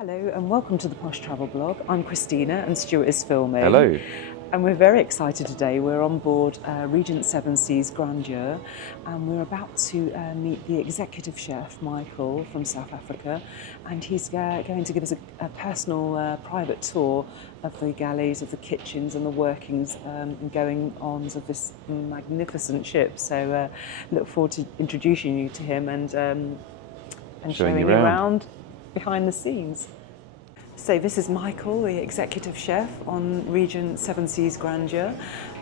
Hello and welcome to the Posh Travel Blog. I'm Christina and Stuart is filming. Hello. And we're very excited today. We're on board Regent Seven Seas Grandeur and we're about to meet the executive chef, Michael, from South Africa. And he's going to give us a personal private tour of the galleys, of the kitchens and the workings and going-ons of this magnificent ship. So look forward to introducing you to him and showing you around behind the scenes. So this is Michael, the executive chef on Regent Seven Seas Grandeur.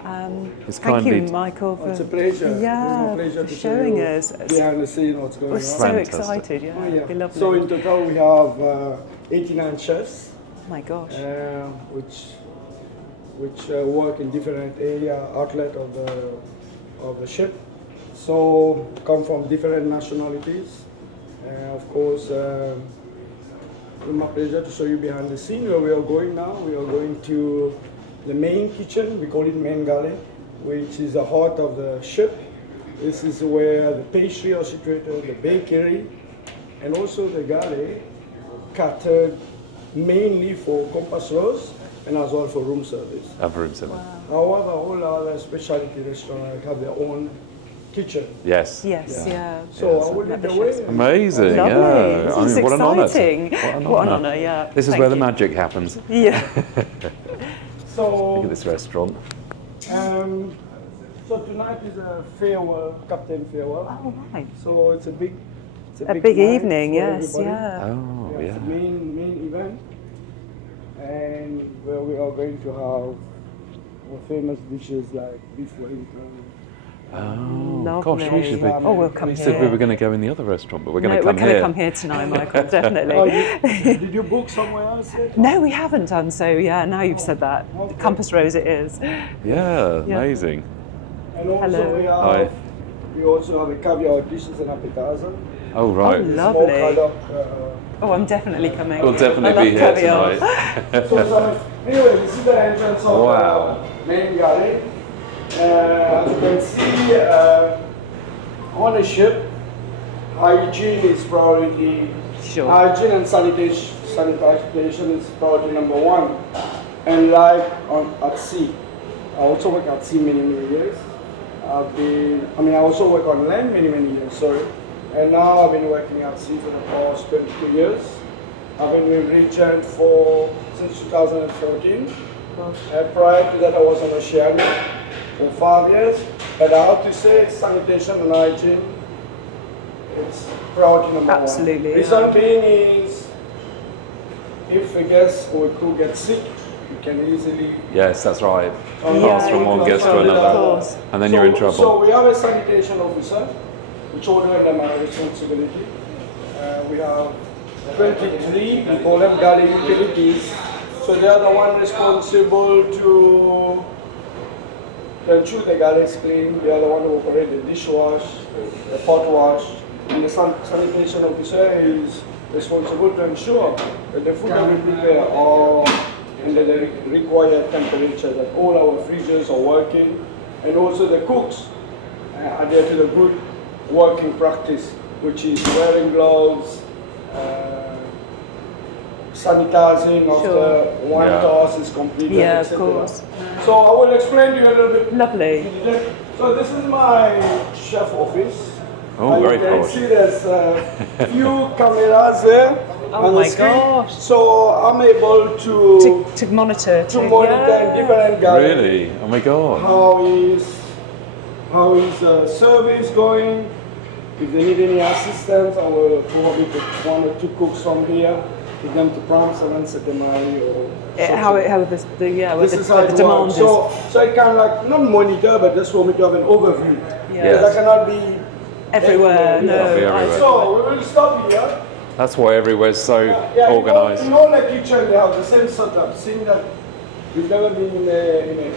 Thank you, Michael, for it's a pleasure. Yeah, pleasure for to showing us. Behind the scene, what's going on. We're so excited. Yeah, it'll be lovely. So in total, we have 89 chefs. Oh my gosh. Which work in different outlet of the ship. So come from different nationalities. Of course, it's my pleasure to show you behind the scene where we are going now. We are going to the main kitchen. We call it main galley, which is the heart of the ship. This is where the pastry are situated, the bakery, and also the galley catered mainly for compass rows and as well for room service. For room service. Wow. However, all other specialty restaurants have their own kitchen. Yes. Yes, yeah. So I will lead the way. Amazing. Lovely. Yeah. This is what an honour. exciting. What an honour, yeah. This is Thank where the you. magic happens. Yeah. So Look at this restaurant. So tonight is a farewell, captain farewell. Oh, right. So it's a big Big night evening, for yes, everybody. yeah. Oh, It's yeah. the main event, and where we are going to have our famous dishes like beef Wellington. Oh, Lovely. gosh, we should be. Oh, we'll come We here. said we were going to go in the other restaurant, but we're going No, to we're come going to here. come here tonight, Michael, Oh, definitely. did you book somewhere else yet? No, we haven't done so. Yeah, now you've said that. Okay. Compass Rose it is. Yeah, amazing. And also Hello. we also have a caviar dishes and appetizer. Oh, right. Oh, lovely. Smoked haddock, Oh, I'm definitely coming. We'll definitely I love be here caviar. tonight. So, anyway, this is the entrance of Wow. the main galley. As you can see, on the ship, hygiene is priority. Sure. Hygiene and sanitation is priority number one. And like at sea, I also work at sea many years. I also work on land many years, sorry. And now I've been working at sea for the past 22 years. I've been with Regent since 2014. And prior to that, I was on Oceania for 5 years. But I have to say, sanitation and hygiene, it's priority number one. Absolutely. Reason being is, if a guest or a crew gets sick, you can easily Yes, that's right. Yeah, Pass from one guest to of another, course. and then you're in trouble. So we have a sanitation officer, which all of them are responsibility. We have 23, we call them galley utilities. So they are the one responsible to ensure the galley is clean. They are the one who operate the dishwash, the pot wash, and the sanitation officer is responsible to ensure that the food that we prepare are under the required temperature, that all our freezers are working, and also the cooks adhere to the good working practice, which is wearing gloves, sanitizing after one task is completed, Yeah, of etc. course. So I will explain to you a little bit. Lovely. So this is my chef office. Oh, very you can posh. see there's a few cameras there. Oh on the my screen. gosh. So I'm able to To monitor. monitor in different galleries. Really? Oh my God. How is service going? If they need any assistance, I will probably put one or two cooks from here, take them to France and then set them early or How this, this is how the it demand works. is. So I can not monitor, but just for me to have an overview. Yeah. Because I cannot be everywhere. No. Can't be everywhere. So we will stop here. That's why everywhere's so Yeah, organised. in all the kitchen they have the same setup, seeing that we've never been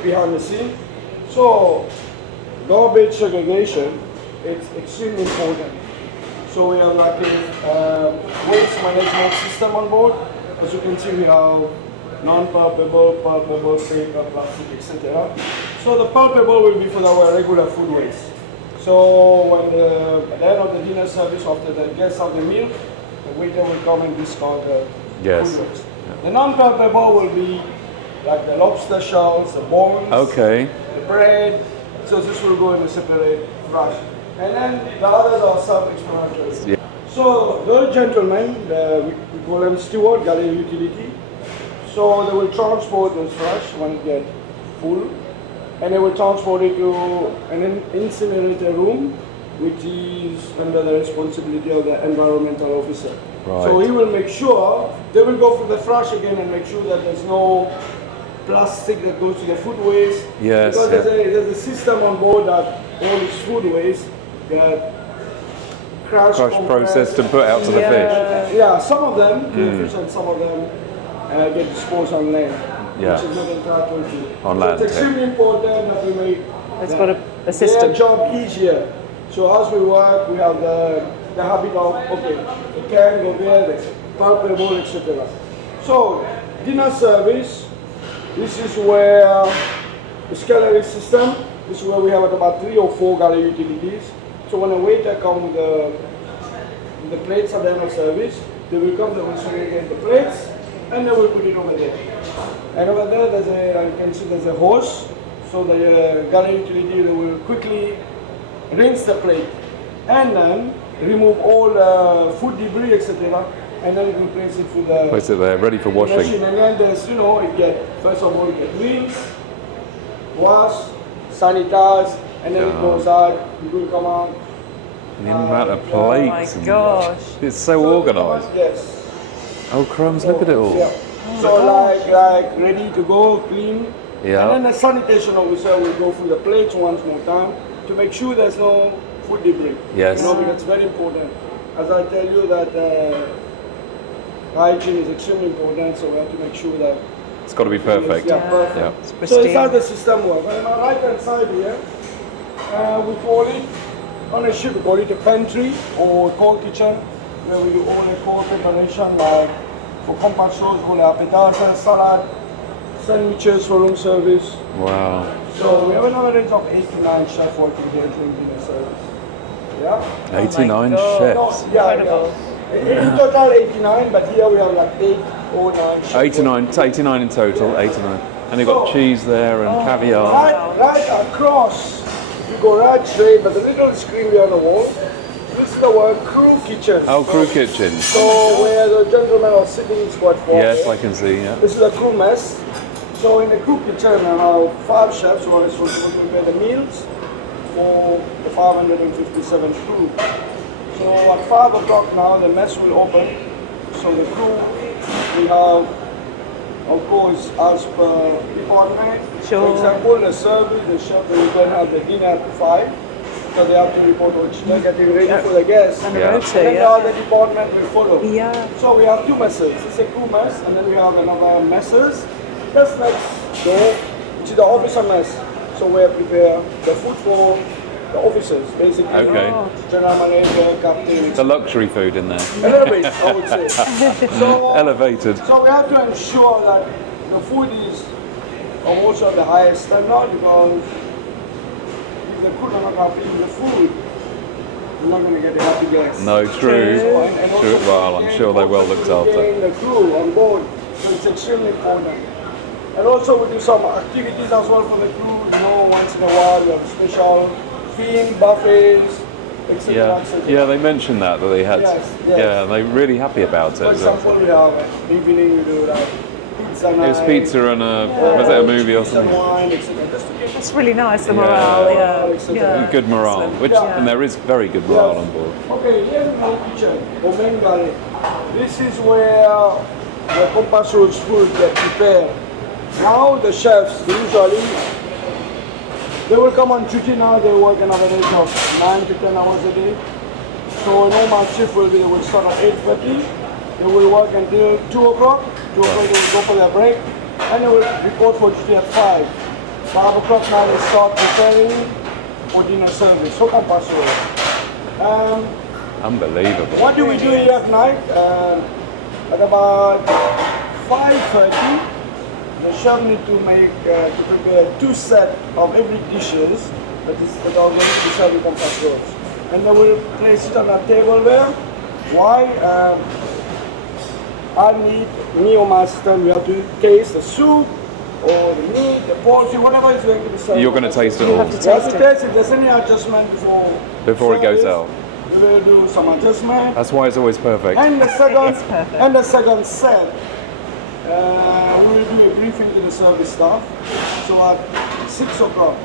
behind the scene. So garbage segregation, it's extremely important. So we have like a waste management system on board. As you can see, we have non-pulpable, pulpable, paper, plastic, etc. So the pulpable will be for our regular food waste. So when at the end of the dinner service, after the guests have the meal, the waiter will come and discard the Yes. food waste. The non-purpable will be like the lobster shells, the bones, Okay. the bread. So this will go in a separate trash. And then the others are self-explanatory. Yeah. So those gentlemen, we call them steward, Galley utility. So they will transport those trash when it gets full, and they will transport it to an incinerator room, which is under the responsibility of the environmental officer. Right. So he will make sure, they will go through the trash again and make sure that there's no plastic that goes to the food waste. Yes, Because yeah. there's a system on board that all this food waste get crash Processed and put out to the fish. Yeah, some of them kill fish and some of them get disposed on land, Yeah. which is not entitled to. On So land, it's extremely important that we make It's got a system. their job easier. So as we work, we have the habit of, okay, the can go there, the palpable, etc. So, dinner service, this is where the scullery system, this is where we have about 3 or 4 galley utilities. So when a waiter comes with the plates at the end of service, they will come, they will segregate the plates, and they will put it over there. And over there, you can see there's a hose. So the galley utility, they will quickly rinse the plate, and then remove all food debris, etc. And then we place it through the Place it there, ready for washing. machine. And then there's, first of all, you get rinse, wash, sanitize, and then it goes out, it will come out. The amount of Oh my plates. and- gosh. It's so organised. Yes. Oh crumbs, look at it all. Yeah. So like ready to go, clean. Yeah. And then the sanitation officer will go through the plates once more time to make sure there's no food debris. Yes. Because it's very important. As I tell you that hygiene is extremely important, so we have to make sure that It's got to be perfect. Yeah, perfect. Yeah. It's So pristine. it's how the system works. And on the right hand side here, we call it, on a ship we call it a pantry or cold kitchen, where we do all the cold preparation like for compact stores, all the appetizers, salad, sandwiches for room service. Wow. So we have an average of 8 to 9 chefs working here during dinner service. Yeah? 89 God. chefs. Yeah. In total 89, but here we have like 8 or 9 chefs. 89, it's 89 in total, 89. And they've got So- cheese there and caviar. Right across, if you go right straight, but the little screen here on the wall, this is the word crew kitchen. Oh, crew kitchen. So where the gentlemen are sitting squad for. Yes, I can see, yeah. This is a crew mess. So in the crew kitchen, I have 5 chefs who are responsible to prepare the meals for the 557 crew. So at 5 o'clock now, the mess will open. So the crew, we have, of course, as per department. Sure. For example, the service, the chef, they will have the dinner at 5. So they have to report what they're getting ready for the guests. And And the Yeah. rota, then the yeah. other department will follow. Yeah. So we have 2 messes. It's a crew mess, and then we have another messes. Just next door, which is the officer mess. So we prepare the food for the officers, basically. Okay. General manager, captain. The luxury food in there. A little bit, I would say. So, Elevated. so we have to ensure that the food is also of the highest standard, because if the crew are not happy with the food, you're not going to get a happy guest. No, true. So, and also True. Well, I'm sure they're well looked after. maintain the crew on board, so it's extremely important. And also we do some activities as well for the crew. Once in a while we have special theme buffets, etc. Yeah, etc. yeah, they mentioned that they had. Yes, yes. Yeah, they're really happy about it. For as well. example, we have evening we do like pizza night. It was pizza and was it a movie or cheese and something? wine, etc. Just to get That's really nice, the Yeah. morale, yeah. Yeah. Good morale, Excellent. which Yeah. and there is very good morale on board. Okay, here's the main kitchen, or main galley. This is where the compassor's food get prepared. Now the chefs, usually, they will come on duty now, they work an average of 9 to 10 hours a day. So a normal shift will be, they will start at 8:30, they will work until 2 o'clock, 2 o'clock they will go for their break, and they will report for duty at 5. 5 o'clock now they start preparing for dinner service, so compulsory. Unbelievable. What do we do here at night? At about 5:30, the chef need to prepare 2 sets of every dishes that are going to be served on patrols. And they will place it on a table there. Why? I need, me or my assistant, we have to taste the soup or the meat, the poultry, whatever is going to be served. You're going to taste it You all have to We have to taste it. taste if there's any adjustment before it goes service, out. We will do some adjustment. That's why it's always perfect. And the second, It's perfect. and the second set, we will do a briefing to the service staff. So at 6 o'clock,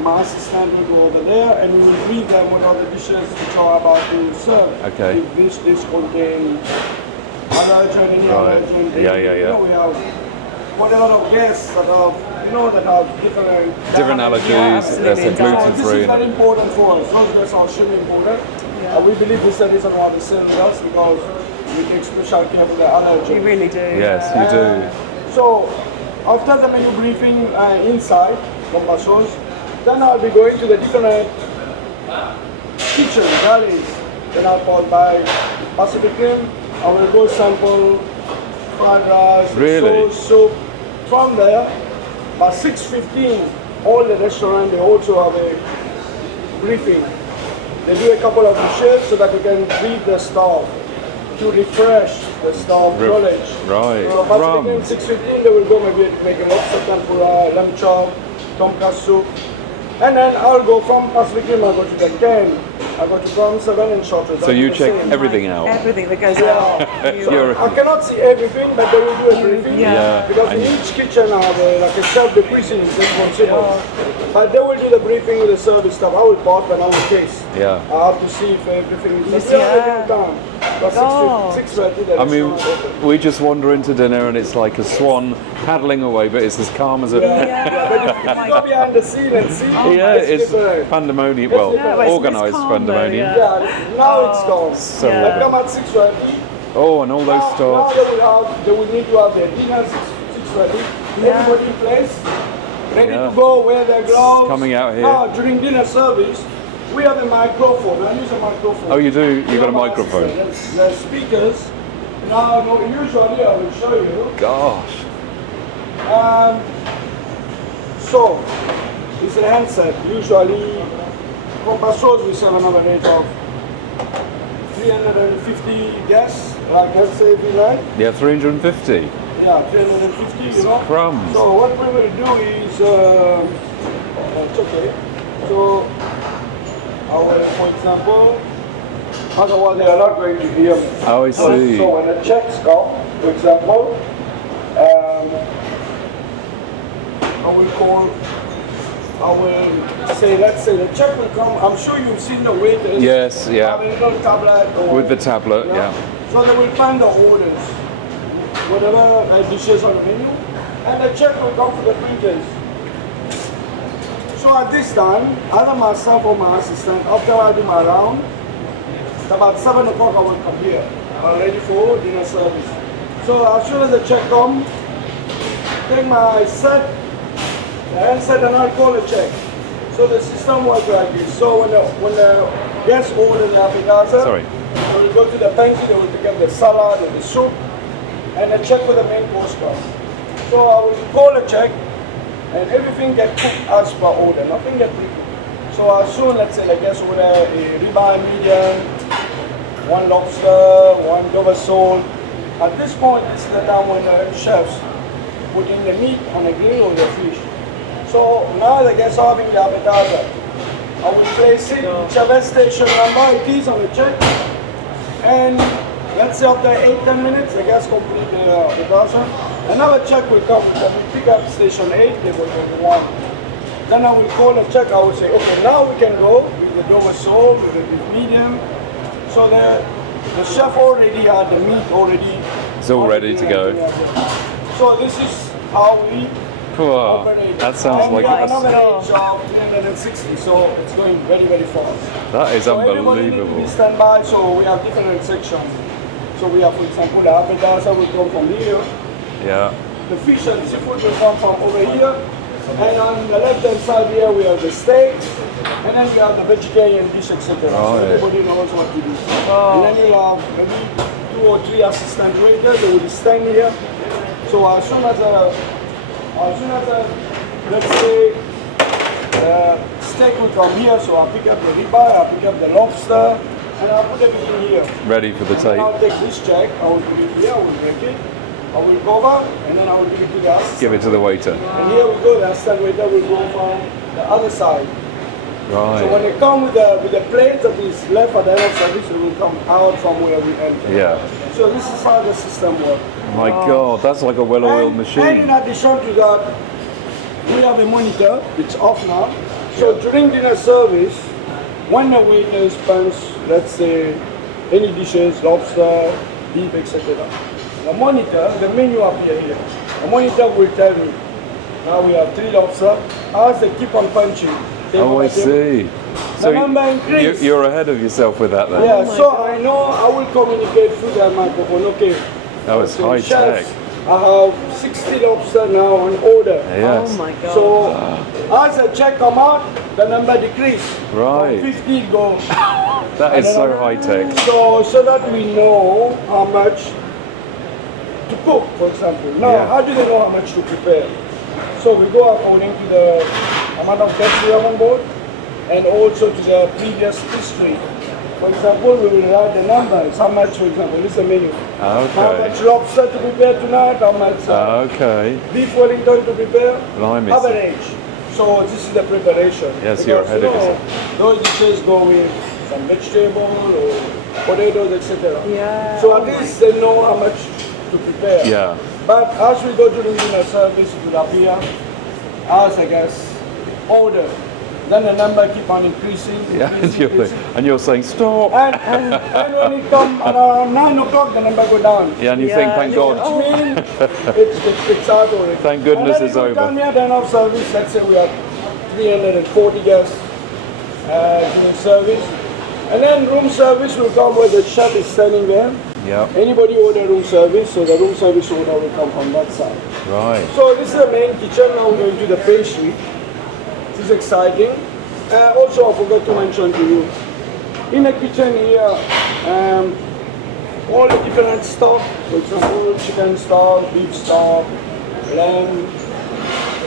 my assistant will go over there and we will brief them what are the dishes which are about to serve. Okay. If this dish contain allergen, any Right. allergen. Yeah, yeah, You yeah. know, we have quite a lot of guests that have, that have Different allergies, absolutely. there's a So gluten this free. is very important for us. Those guys are extremely important. Yeah. We believe this is the reason why they sell with us because we take special care for the allergy. You really do. Yes, you do. So after the menu briefing inside Compassos, then I'll be going to the different kitchen galleys that are called by Pacific Rim. I will go sample fried rice, Really? sauce, soup. From there, by 6:15, all the restaurants they also have a briefing. They do a couple of dishes so that they can brief the staff to refresh the staff knowledge. Right. So Pacific Rim, Crumbs. 6:15, they will go maybe make a lobster tempura, lamb chop, tomkas soup. And then I'll go from Pacific Rim, I'll go to the 10, I'll go to Prom 7 and Shorters. So you check everything out. Everything that goes out. So You're- I cannot see everything, but they will do a briefing. Yeah. Because in And each kitchen have like a self-decreasing is responsible. But they will do the briefing with the service staff. I will part and I will taste. Yeah. I have to see if everything is Yes, we are yeah. having time. But God. 6:30 the I mean, restaurant open. we just wander into dinner and it's like a swan paddling away, but it's as calm as a. Yeah. But if you go behind the scene and see, Yeah, it's different. pandemonium. It's Well, different. it's organised calm though, pandemonium. yeah. Yeah, now it's gone. So, Yeah. They come at 6:30. oh, and all those Now stars. they will need to have their dinner 6:30. Yeah. Everybody in place, ready Yeah. to go, wear their gloves. Coming out here. Now during dinner service, we have a microphone. I use a microphone. Oh, you do? You got a My microphone? assistant, there's speakers. Now, no, usually I will show you. Gosh. So, it's a handset. Usually, Compassos we sell on average of 350 guests, like let's say every night. Yeah, 350. Yeah, 350, you know. Crumbs. So what we will do is, it's okay. So, for example, otherwise they are not going to hear me. Oh, I see. So when the checks come, for example, I will say, let's say the check will come. I'm sure you've seen the waiters. Yes, yeah. Having a little tablet. With the tablet, yeah. So they will find the orders, whatever dishes on the menu, and the check will come for the printers. So at this time, either myself or my assistant, after I do my round, about 7 o'clock I will come here. I'm ready for dinner service. So as soon as the check comes, take my set, the handset, and I'll call a check. So the system works like this. So when the guest orders the appetizer, Sorry. they will go to the pantry, they will pick up the salad and the soup, and a check for the main course comes. So I will call a check, and everything gets cooked as per order, nothing gets pre-cooked. So as soon, let's say the guest order a ribeye medium, one lobster, one Dover sole. At this point, it's the time when the chefs put in the meat on the grill or the fish. So now the guests are having the appetizer. I will place it, whichever station number it is on the check, and let's say after 8-10 minutes, the guests complete the appetizer. Another check will come, when we pick up station 8, they will go to 1. Then I will call a check, I will say, okay, now we can go with the Dover sole, with the beef medium. So the chef already had the meat already. It's all ready to go. So this is how we Wow, operate. that sounds And like we have it's- another age of 360, so it's going very, very fast. That is So everybody needs to be unbelievable. standby, so we have different sections. So we have, for example, the appetizer will come from here. Yeah. The fish and seafood will come from over here. And on the left-hand side here, we have the steak. And then we have the vegetarian dish, etc. So Right. everybody knows what to do. And then you'll have maybe 2 or 3 assistant waiters. They will be standing here. So as soon as let's say, steak will come here, so I pick up the ribeye, I pick up the lobster, and I'll put everything here. Ready for the And tape. I'll take this check, I will put it here, I will break it, I will cover, and then I will give it to the assistant. Give it to the waiter. And here we go, the assistant waiter will go from the other side. Right. So when they come with the plate that is left at the end of service, it will come out from where we enter. Yeah. So this is how the system works. My God, that's like a well-oiled And in machine. addition to that, we have a monitor, it's off now. So during dinner service, when the waiter spans, let's say, any dishes, lobster, beef, etc., the monitor, the menu appear here. The monitor will tell me, now we have 3 lobster. As they keep on punching, Oh, I see. the number increase. You're ahead of yourself with that then. Yeah, so I know I will communicate through the microphone. Okay. Oh, it's so high tech. chefs, I have 60 lobster now on order. Yes. Oh my God. So as the check come out, the number decrease. Right. From 50 it goes. That is so high tech. So that we know how much to cook, for example. Now, Yeah. how do they know how much to prepare? So we go according to the amount of guests we have on board, and also to the previous history. For example, we will write the numbers, how much, for example, this is the menu. How Okay. much lobster to prepare tonight, how much Okay. beef Wellington to prepare, Blimey. average. So this is the preparation. Yes, you're ahead of yourself. Those dishes go with some vegetable or potatoes, etc. Yeah. So at least they know how much to prepare. Yeah. But as we go to the dinner service, it will appear as, I guess, order. Then the number keep on increasing. Yeah. increasing. And you're saying stop. And when it come around 9 o'clock, the number go down. Yeah, and you think, thank God. Which means it's out already. Thank goodness and then it's it will over. Tell me at the end of service, let's say we have 340 guests doing service. And then room service will come where the chef is standing there. Yeah. Anybody order room service, so the room service order will come from that side. Right. So this is the main kitchen. Now we're going to the pastry. This is exciting. Also, I forgot to mention to you, in the kitchen here, all the different stock, for example, chicken stock, beef stock, lamb,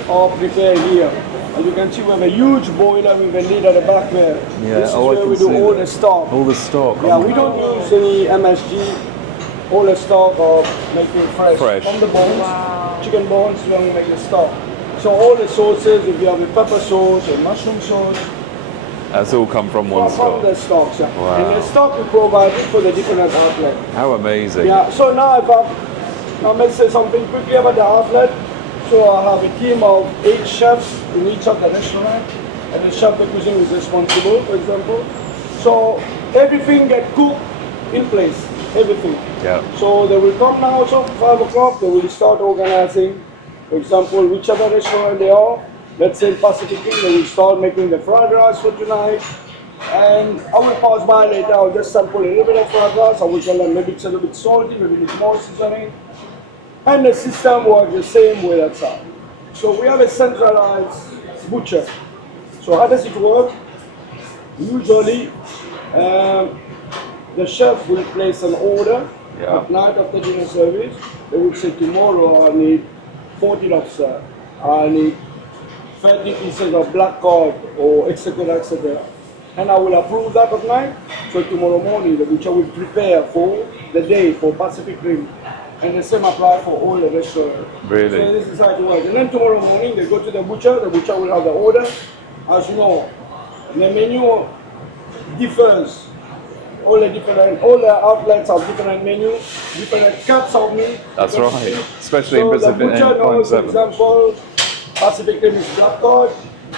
all prepared here. And you can see we have a huge boiler with a lid at the back there. Yeah. This is I where can we do see all that. the stock. All the stock. Yeah, we don't use any MSG. All the stock of making fresh. From the bones, chicken bones, when we make the stock. So all the sauces, if you have a pepper sauce, a mushroom sauce, That's all come from one from the stock. stocks. Yeah. Wow. And the stock we provide for the different outlets. How amazing. Yeah, so now now let's say something quickly about the outlet. So I have a team of 8 chefs in each of the restaurant, and the chef de cuisine is responsible, for example. So everything get cooked in place, everything. Yeah. So they will come now, so 5 o'clock, they will start organizing, for example, whichever restaurant they are. Let's say Pacific King, they will start making the fried rice for tonight. And I will pass by later, I'll just sample a little bit of fried rice. I will tell them maybe it's a little bit salty, maybe it's more seasoning. And the system works the same way that's how. So we have a centralized butcher. So how does it work? Usually, the chef will place an order at night after dinner service. They will say, tomorrow I need 40 lobster, I need 30 pieces of black cod, or etc., etc. And I will approve that at night. So tomorrow morning, the butcher will prepare for the day for Pacific Rim. And the same apply for all the restaurants. Really? So this is how it works. And then tomorrow morning, they go to the butcher will have the order. As you know, the menu differs. All the outlets have different menus, different cuts of meat. That's different right. fish. Especially so in Pacific the butcher knows, for 7. example, Pacific Rim is black cod,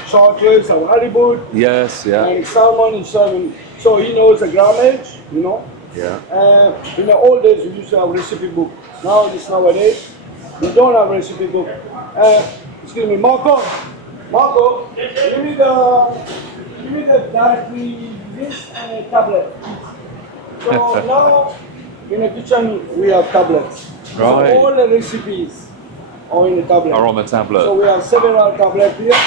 short ribs and halibut, Yes, yeah. and salmon is serving. So he knows the grammage, you know. Yeah. In the old days, we used to have recipe book. Nowadays, we don't have recipe book. Excuse me, Marco, give me the directory list and a tablet. So now, in the kitchen, we have tablets. Right. So all the recipes are in the tablet. Are on the tablet. So we have several tablets here.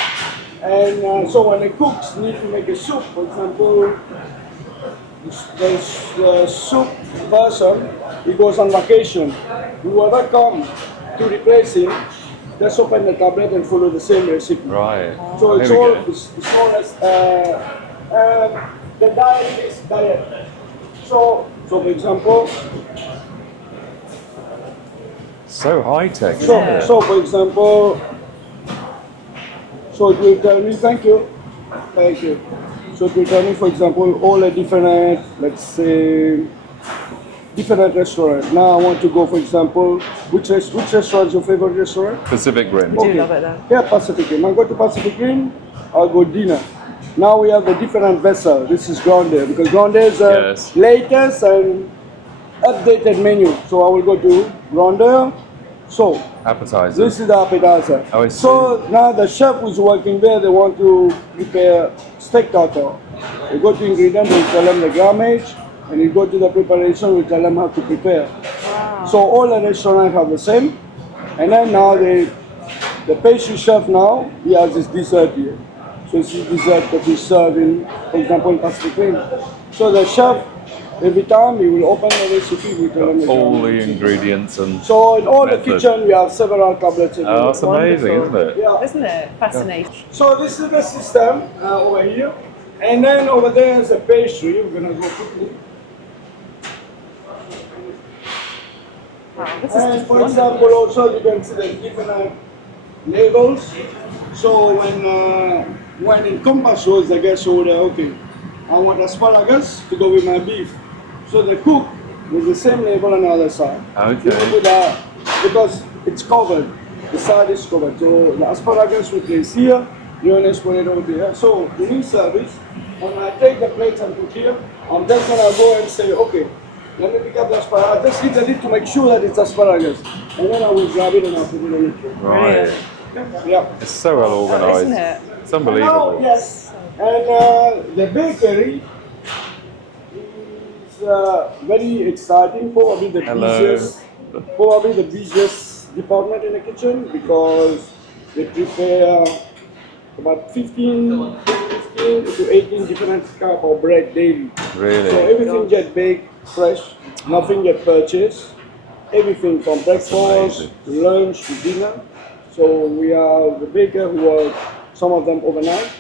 And so when the cooks need to make a soup, for example, the soup person, he goes on vacation. Whoever comes to replace him, just open the tablet and follow the same recipe. Right. So it's Here we all, go. it's known as the diet is diet. So for example, So high tech. so for example, so it will tell me, thank you. So it will tell me, for example, all the different, let's say, different restaurants. Now I want to go, for example, which restaurant is your favorite restaurant? Pacific Rim. Do love it there. Yeah, Pacific Rim. I go to Pacific Rim, I'll go dinner. Now we have the different vessel. This is Grandeur because Grandeur is the Yes. latest and updated menu. So I will go to Grandeur. So Appetizers. this is the appetizer. Oh, I so now the chef who's working there, they want to prepare steak tartare. They go to ingredients, we tell them the grammage, and you go to the preparation, we tell them how to prepare. Wow. So all the restaurants have the same. And then now the pastry chef now, he has his dessert here. So it's his dessert that he's serving, for example, in Pacific Rim. So the chef, every time he will open the recipe, we tell him the All the grammage. ingredients and. So in all the method. kitchen, we have several tablets. Oh, that's amazing, Wonderful. isn't it? Yeah. Isn't it fascinating? So this is the system over here. And then over there is a pastry. We're going to go quickly. Wow, this is And just for wonderful. example, also you can see the different labels. So when in compass shows the guest order, okay, I want asparagus to go with my beef. So the cook with the same label on the other side. Okay. You put because it's covered. The side is covered. So the asparagus we place here, the onions put it over there. So in each service, when I take the plates and put here, I'm just gonna go and say, okay, let me pick up the asparagus. I just hit the lid to make sure that it's asparagus. And then I will grab it and I'll put it on the tray. Right. Yeah. It's so well organised. Isn't it? It's Now, unbelievable. yes. And the bakery is very exciting, probably the busiest department in the kitchen because they prepare about 15 to 18 different type of bread daily. Really? So everything gets baked fresh, nothing gets purchased. Everything from breakfast amazing. to lunch to dinner. So we have the baker who work, some of them overnight.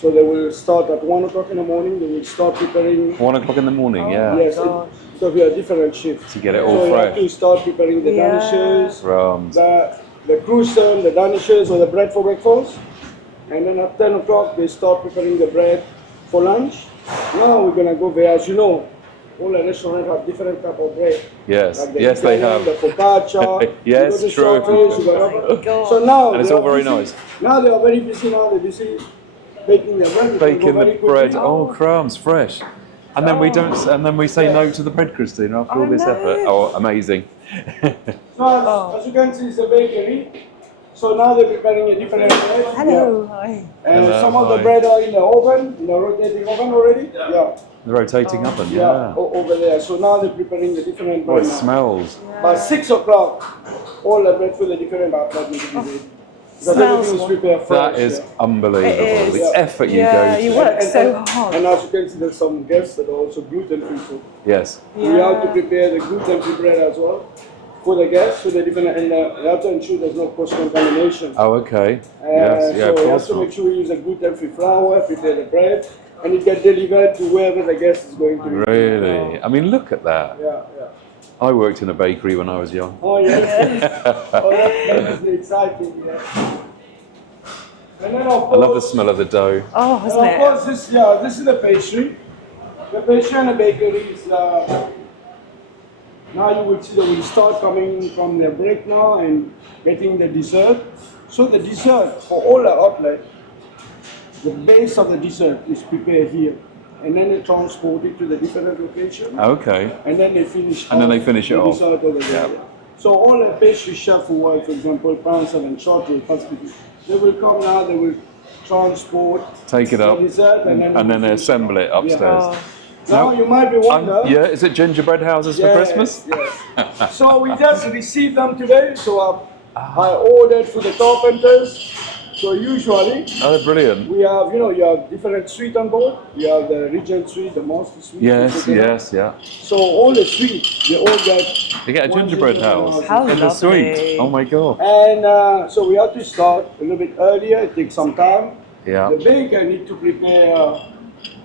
So they will start at 1 o'clock in the morning, they will start preparing. 1 o'clock in the morning, yeah. Yes, gosh. so we have different shifts. To get it all so you have fresh. to start preparing the Yeah. danishes, Crumbs. the croissant, the danishes or the bread for breakfast. And then at 10 o'clock they start preparing the bread for lunch. Now we're gonna go there, as you know, all the restaurants have different type of bread. Yes, Like the yes they Italian, have. the focaccia, Yes, you go to true. Showcase, you got Oh other- my God. So now And it's they all are very busy. nice. Now they are very busy now, they're busy baking the bread. It will go Baking very the quickly bread. now. Oh, crumbs, fresh. And then we don't. And then we say no to the bread, Christine, after all I this know. effort. Oh, amazing. So as you can see, it's a bakery. So now they're preparing a different bread. Hello. Hi. Yeah. And Hello, some of the hi. bread are in the oven, in the rotating oven already. Yeah. The rotating oven, yeah. Over there. So now they're preparing the different Oh, bread. it now. smells. By 6 o'clock, all the bread for the different outlets need to be ready. Because Smells everything is prepared fresh. That is unbelievable. It is. The effort you Yeah, go to. you work so hard. And as you can see, there's some guests that are also gluten-free. So Yes. we have to prepare the gluten-free bread as well for the guests, so the different, and you have to ensure there's no cross-contamination. Oh, okay. Yes, yeah, so of you have course to make not. sure you use a gluten-free flour, prepare the bread, and it gets delivered to wherever the guest is going to. Really? I mean, look at that. Yeah, yeah. I worked in a bakery when I was young. Oh yes. Oh, that's exciting. Yeah. And then of I love the course, smell of the dough. Oh, and isn't of it? course, this is the pastry. The pastry and the bakery is. Now you will see they will start coming from their break now and getting the dessert. So the dessert for all the outlet, the base of the dessert is prepared here, and then they transport it to the different location, Okay. and then they finish. And then off they finish it the off. dessert over there. Yeah. So all the pastry chef who work, for example, France and Shortway, they will come now. They will transport Take it up, the dessert, and then they finish assemble it upstairs. Oh, Now you might be wondering. Yeah, is it gingerbread houses for Christmas? Yes. So we just received them today. So I ordered for the carpenters. So usually Oh, they're brilliant. we have, you have different suite on board. You have the Regent suite, the Master suite. Yes, the- yes, yeah. So all the suite, they all get. You get a one gingerbread house How in the lovely. suite. Oh my god. And so we have to start a little bit earlier. It takes some time. Yeah. The baker need to prepare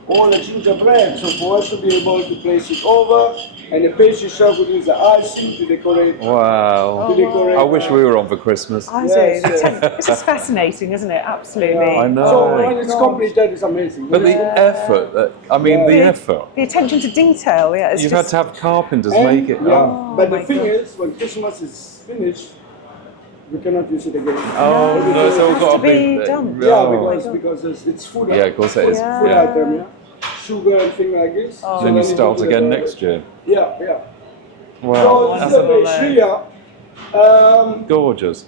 all the gingerbread. So for us to be able to place it over, and the pastry chef would use the icing to decorate. Wow. To decorate. I wish we were on for Christmas. I Yes, do. yes. This is fascinating, isn't it? Absolutely. I know. So Oh, when it's gosh. completed, it's amazing. But the effort, I mean, the effort. The attention to detail, yeah. It's You've just, had to have carpenters And, make it. yeah, Oh, but my the thing God. is, when Christmas is finished, we cannot use it again. oh no, it's all has got to be done. Yeah, Oh. because it's food. Yeah, of course it is. Yeah. Food Yeah. item, yeah. Sugar and things like this. Oh. So Then you it start goes to again the- next year. Yeah, yeah. Wow, So this that's is the pastry, yeah. gorgeous,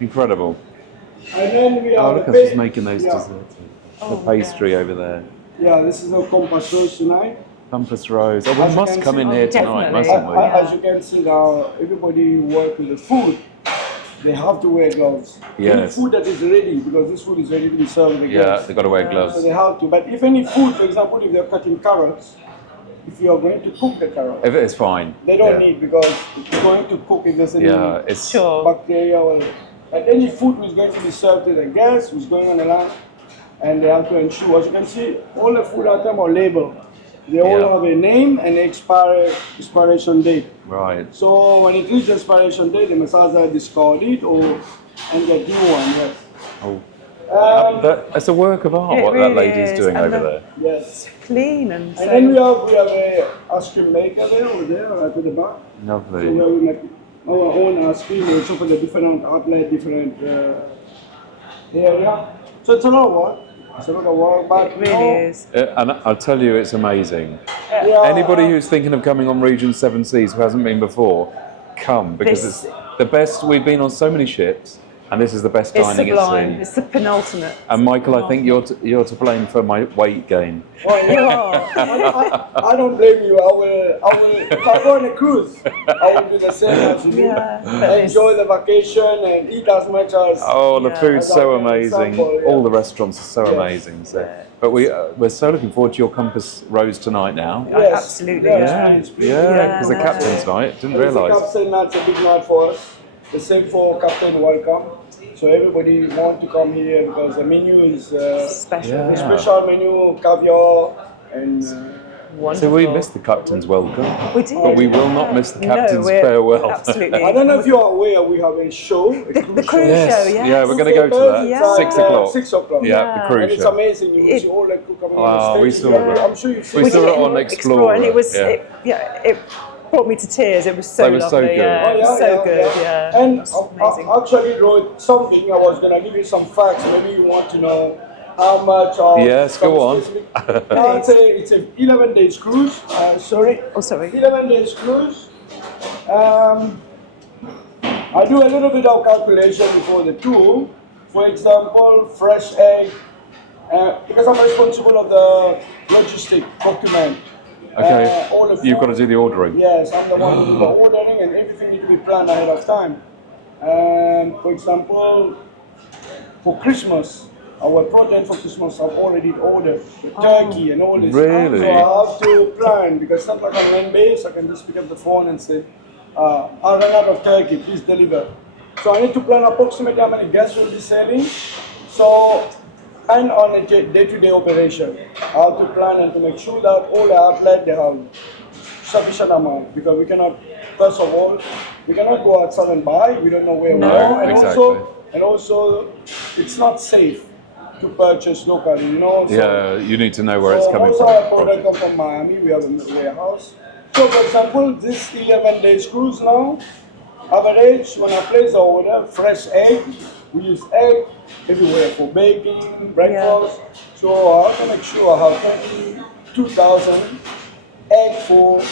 incredible. And then we Oh, have look, the I was just making those yeah. desserts. The pastry over there. Yeah, this is our compass roast tonight. Compass Rose. Oh, As we you must can come see- in here tonight, Definitely. mustn't we? Yeah. As you can see now, everybody who work with the food, they have to wear gloves. Any Yes. food that is ready, because this food is ready to be served with the Yeah, guests. they've got to wear So gloves. they have to. But if any food, for example, if they're cutting carrots, if you are going to cook the carrot, If it's fine. they don't yeah. need, because if you're going to cook, if there's any Yeah, it's Sure. bacteria or and any food is going to be served to the guests who's going on the line, and they have to ensure. As you can see, all the food items are labeled. They all Yeah. have a name and expiration date. right. So when it reaches expiration date, they must either discard it or and get new one. Yes. Oh, Um, it's a work of art It what really that lady's is, doing and over the- there. yes. clean and so. And then we have a ice cream maker there over there right at the back. So Lovely. where we make our own ice cream, also for the different outlet, different area. So it's a lot of work. It's a lot of work, but It really is. And I'll tell you, it's amazing. Yeah, Anybody who's thinking of coming on Regent Seven Seas who hasn't been before, come, because This- it's the best. We've been on so many ships, and this is the best It's dining sublime. at It's sea. the penultimate. And Michael, I think you're to blame for my weight gain. Oh, You yeah. are. I don't blame you. I will. If I go on a cruise, I will do the same as you. Yeah, but it's- Enjoy the vacation and eat as much as. Oh, the Yeah. food's As so an amazing. example, yeah. All the restaurants are so Yes. amazing. So, but we're so looking forward to your Compass Rose tonight now. Yes. Absolutely, Yes, Yeah, please, please. yeah, because the Yeah. captain's night. Didn't It's a realise. captain night, it's a big night for us. The same for Captain Welcome. So everybody want to come here because the menu is Special. Yeah. a special menu, caviar and. Wonderful. So we missed the captain's welcome, We did. but we will not miss the No, captain's we're- farewell. Absolutely. I don't know if you are aware, we have a show. The cruise show, yes. Yeah, we're going to go to that. Yeah. 6 o'clock. 6 o'clock. Yeah, Yeah. the And cruise it's show. amazing. You It- see all the crew coming Wow, on the we stage. saw Yeah, it. I'm sure you've seen We it. saw it did on Explore, and it was yeah. it brought me to tears. It was so They were so lovely. good. Yeah, Oh, it was so good. Yeah, And It was amazing. I actually wrote something. I was going to give you some facts. Maybe you want to know how much of. Yes, go some on. specific- it's a 11 days cruise. Sorry. Oh, sorry. 11 days cruise. I do a little bit of calculation before the tour. For example, fresh egg. Because I'm responsible of the logistic document. Okay, all the you've got to food. do the ordering. Yes, I'm the one who do the ordering, and everything needs to be planned ahead of time. For example, for Christmas, our protein for Christmas I've already ordered the turkey and all this. Really? So I have to plan because it's not like I'm main base. I can just pick up the phone and say, I ran out of turkey, please deliver. So I need to plan approximately how many guests will be selling. So, and on a day-to-day operation, I have to plan and to make sure that all the outlets they have sufficient amount, because we cannot, first of all, we cannot go outside and buy. We don't know where we No, are, and exactly. also, it's not safe to purchase locally. You know. So, Yeah, you need to know where it's so coming most from. of our product come from Miami. We have a warehouse. So, for example, this 11 days cruise now, average when I place the order, fresh egg. We use egg everywhere for baking, breakfast. So I have to make sure I have 22,000 egg for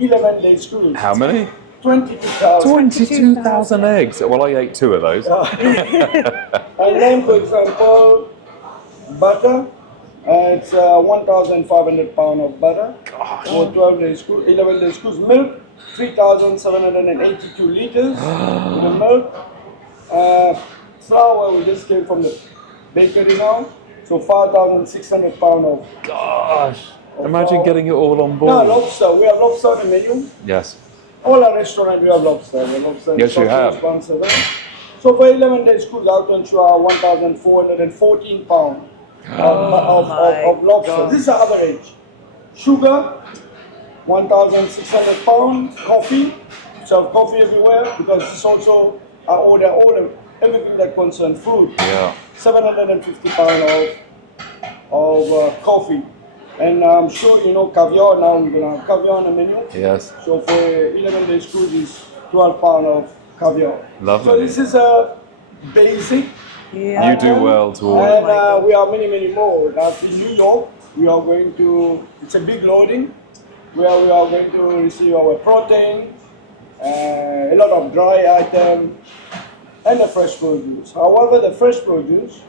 11 days cruise. How many? 22,000. 22,000 eggs. Well, I ate 2 of those. And then, for example, butter. It's 1,500 pound of butter for 12 days cruise, 11 days cruise. Milk, 3,782 liters for the milk. Flour, we just came from the bakery now, so 5,600 pound of. Gosh. of Imagine flour. getting it all on No, board. lobster. We have lobster on the menu. Yes. All our restaurants we have lobster. The lobster Yes, you have. sponsor them. So for 11 days cruise, I have to ensure 1,414 pound of lobster. God. This is the average. Sugar, 1,600 pounds. Coffee, serve coffee everywhere because it's also I order everything that concerns food. Yeah. 750 pounds of coffee. And I'm sure you know caviar now. We're gonna have caviar on the menu. Yes. So for 11 days cruise is 12 pounds of caviar. Lovely. So this is a basic. Yeah. You do well to order. And my God. we have many more. Now in New York, we are going to, it's a big loading where we are going to receive our protein, a lot of dry item, and the fresh produce. However, the fresh produce,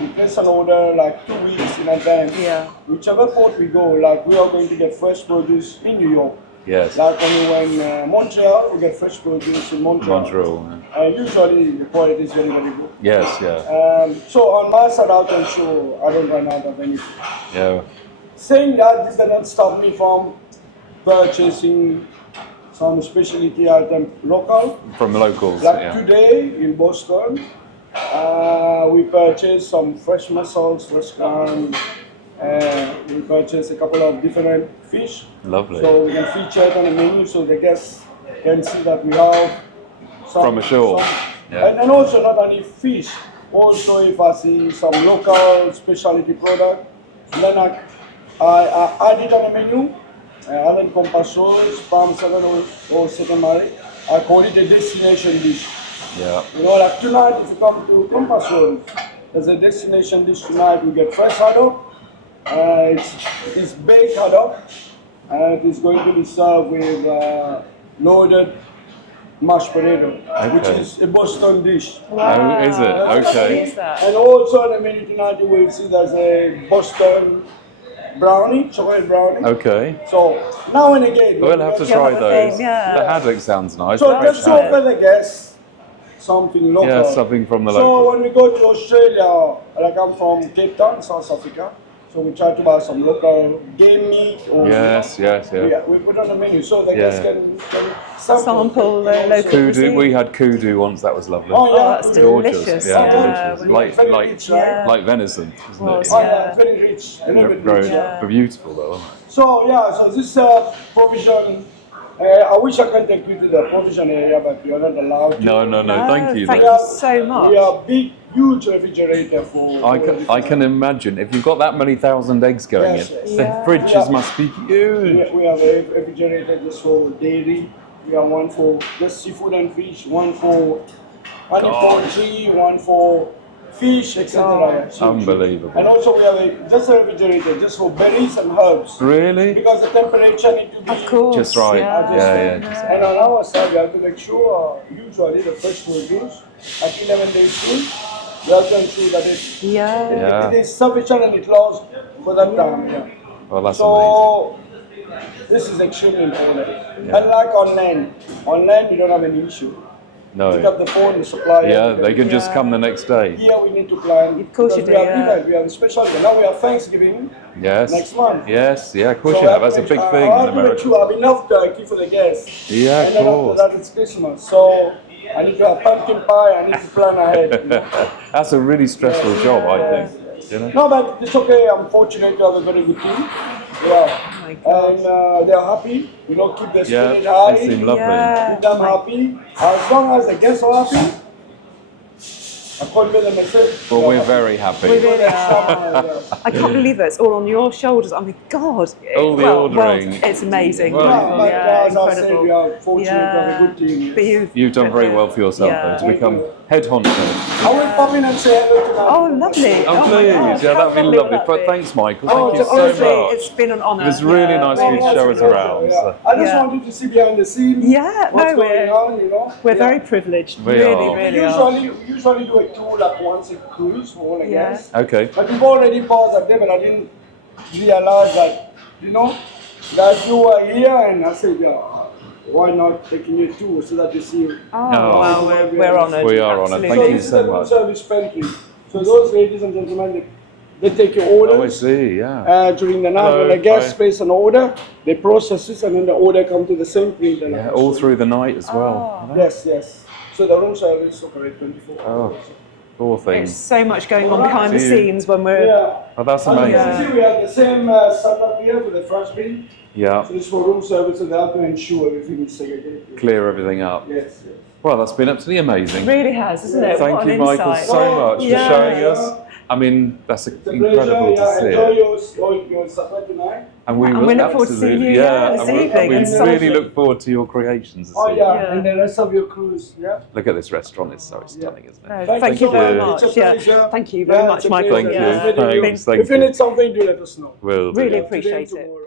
we place an order like 2 weeks in advance. Yeah. Whichever port we go, like we are going to get fresh produce in New York. Yes. Like when we went Montreal, we get fresh produce in Montreal. Montreal. Usually the quality is very, very good. Yes, yeah. So on my side, I can show I don't run out of anything. Yeah. Saying that, this does not stop me from purchasing some specialty item local. From locals. Like Yeah. today in Boston, we purchased some fresh mussels, fresh clam. We purchased a couple of different fish. Lovely. So we can feature it on the menu so the guests can see that we have some, From ashore. Yeah. And also not only fish, also if I see some local specialty product, then I add it on the menu. I add compassos, palm seven or second Mary. I call it a destination dish. Yeah. You know, like tonight if you come to compassos, there's a destination dish tonight. We get fresh haddock. It's baked haddock, and it is going to be served with loaded mashed potato, which Okay. is a Boston dish. Oh, is it? Okay. Is that? And also on the menu tonight you will see there's a Boston brownie, chocolate brownie. Okay. So now and again, We'll have to Yeah, try have a those. thing, yeah. The haddock sounds nice. so Fresh just to haddock. offer the guests something local. Yeah, something from the So local. when we go to Australia, like I'm from Cape Town, South Africa, so we try to buy some local game meat. Or, Yes, yes, yeah. we put on the menu so the Yeah. guests can Sample the can local also- Kudu, cuisine. we had kudu once, that was lovely. Oh, yeah. Oh, that's Gorgeous. delicious. Yeah, Yeah. delicious. Like, Very like, rich, right? like venison, isn't Well, it? Oh yeah. yeah, very rich, a little bit Very rich. Yeah. beautiful though, isn't it? So yeah, so this provision, I wish I could take you to the provision area, but we are not allowed to. No, no, no, thank you. Thank though. you so much. We are big, huge refrigerator for. I can imagine if you've got that many thousand eggs going Yes, in, yes. the Yeah. fridges Yeah. must be huge. We have a refrigerator just for dairy. We have one for just seafood and fish, one for honey poultry, one for fish, etc. Yeah, so- Unbelievable. And also we have just a refrigerator just for berries and herbs. Really? Because the temperature need to be Of course. Just right. Yeah. Yeah. And on our side, we have to make sure, usually the fresh produce at 11 days soon, we have to ensure that Yeah. Yeah. it is sufficient and it lasts for that time. Yeah. Well, that's amazing. So this is extremely important. Unlike on land we don't have any issue. Pick up No. the phone, the supplier. Yeah, they can just Yeah. come the next day. Here we need to plan. Of course you because do, We have yeah. event, we have a special day. Now we have Thanksgiving Yes. next month. Yes, yeah, of course So you I have. That's a make big sure- thing I in have to make America. sure I have enough turkey for the guests. Yeah, of And then after course. that it's Christmas. So I need to have pumpkin pie, I need to plan ahead. You know? That's a really stressful job, I think. You know? No, but it's okay. I'm fortunate to have a very good team. Yeah. my gosh. And they're happy. You know, keep the spirit Yeah, high. they seem lovely. Yeah. Keep them happy. As long as the guests are happy, I call them and say, Well, they're we're happy. very happy. We really are. Yeah. I can't believe that it's all on your shoulders. I mean, God. All the well, ordering. it's amazing. Well, Yeah, but Yeah, as I said, incredible. we are fortunate to have Yeah. a good team. But Yes. You've done very well for yourself, Yeah. though, to become head honcho. I will pop in and say hello to my Oh, lovely. Oh, my please. gosh, Yeah, how that'd be lovely lovely. would But that be? thanks, Michael. Oh, Thank you so Honestly, much. it's been an honour. It was really nice for you to Well, show that's us a around. pleasure, So. yeah. I just Yeah. wanted to see behind the scenes. Yeah, what's no, going on, you know. We're Yeah. very privileged. We really, are. really We are. usually do a tour like once a cruise for all the Yeah. guests. Okay. But we've already paused that day, but I didn't realize that, you know, that you were here, and I said, yeah, why not taking you tour so that you see. Oh, No. well, we're honoured. We are honoured. Absolutely. Thank So you this is so the room much. service pantry. So those ladies and gentlemen, they take your Oh, I orders see, yeah. during the night. Hello, When the guest hi. place an order, they process it, and then the order comes to the same printer. Yeah, all through the night as well. Oh. Yes, yes. So the room service operates 24 Oh. hours. Poor thing. There's so much going on behind the scenes when we're. Yeah. Oh, that's As you amazing. can see, we have the same setup here with the trash bin. Yeah, So this is for room service and they have to ensure everything is segregated. clear everything up. Yes, yes. Well, that's been absolutely amazing. Really has, isn't it? Thank What you, an Michael, insight. so much for Yeah. showing us. I mean, that's It's a incredible pleasure. to see Enjoy it. your supper tonight. And we And will we look forward to seeing you, absolutely- yeah, this and we- evening. We It's really such- look forward to your creations this Oh evening. yeah. Yeah. And the rest of your cruise. Yeah. Look at this restaurant; it's so stunning, isn't it? No, thank you so very much. much. It's a Yeah. pleasure. Thank you very Yeah, much, it's a Michael. pleasure. Thank you. Yeah. Nice meeting you. Thanks, thank If you you. need something, do let us know. Will do. Really Today and appreciate it. tomorrow.